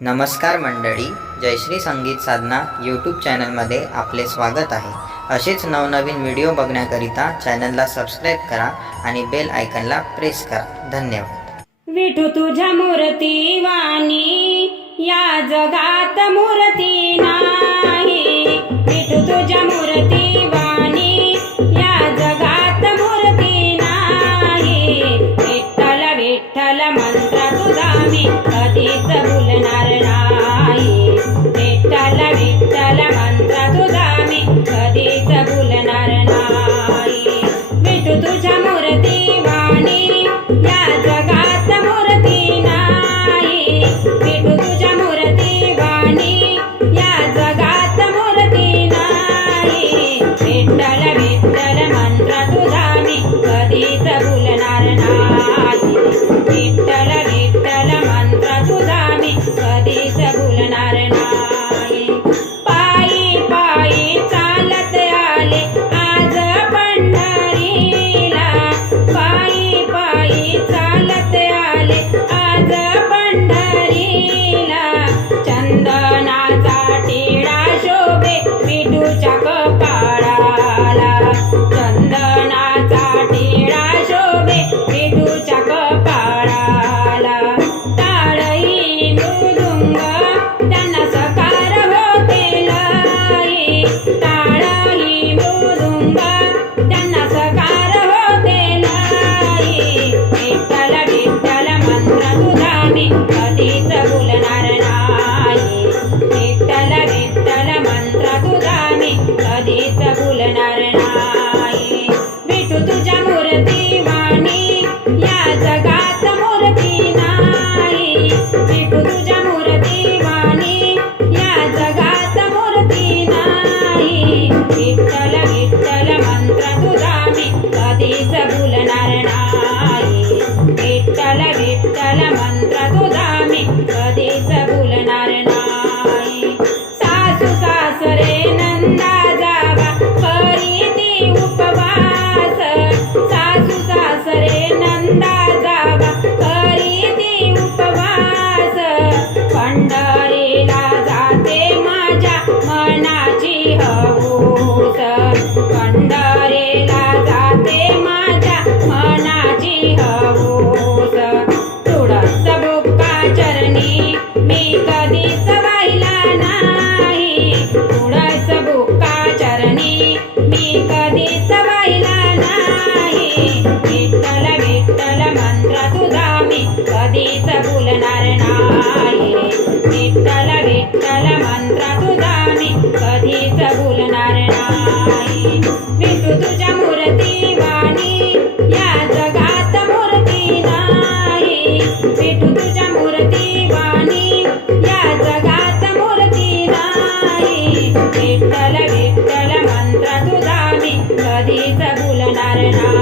नमस्कार मंडळी जयश्री संगीत साधना यूट्यूब चॅनलमध्ये आपले स्वागत आहे. असेच नवनवीन व्हिडिओ बघण्याकरिता चॅनलला सबस्क्राईब करा आणि बेल आयकनला प्रेस करा. धन्यवाद. विठू तुझ्या मूर्ती वाणी या जगात मूर्ती ना विठ्ठल मंत्र तुझा मी कधीच भुलणार नाही. विठ्ठल विठ्ठल मंत्र तुझा मी कधीच भुलणार नाही. विठू तुझ्या मूर्ती वाणी या जगात मूर्ती नाही. विठू तुझ्या मूर्ती वाणी या जगात मूर्ती नाही. विठ्ठल विठ्ठल मंत्र तुझा मी कधीच भुलणार नाही. चंदनाचा टिळा शोभे विठू ಬಿಡುಗಡೆ Arena.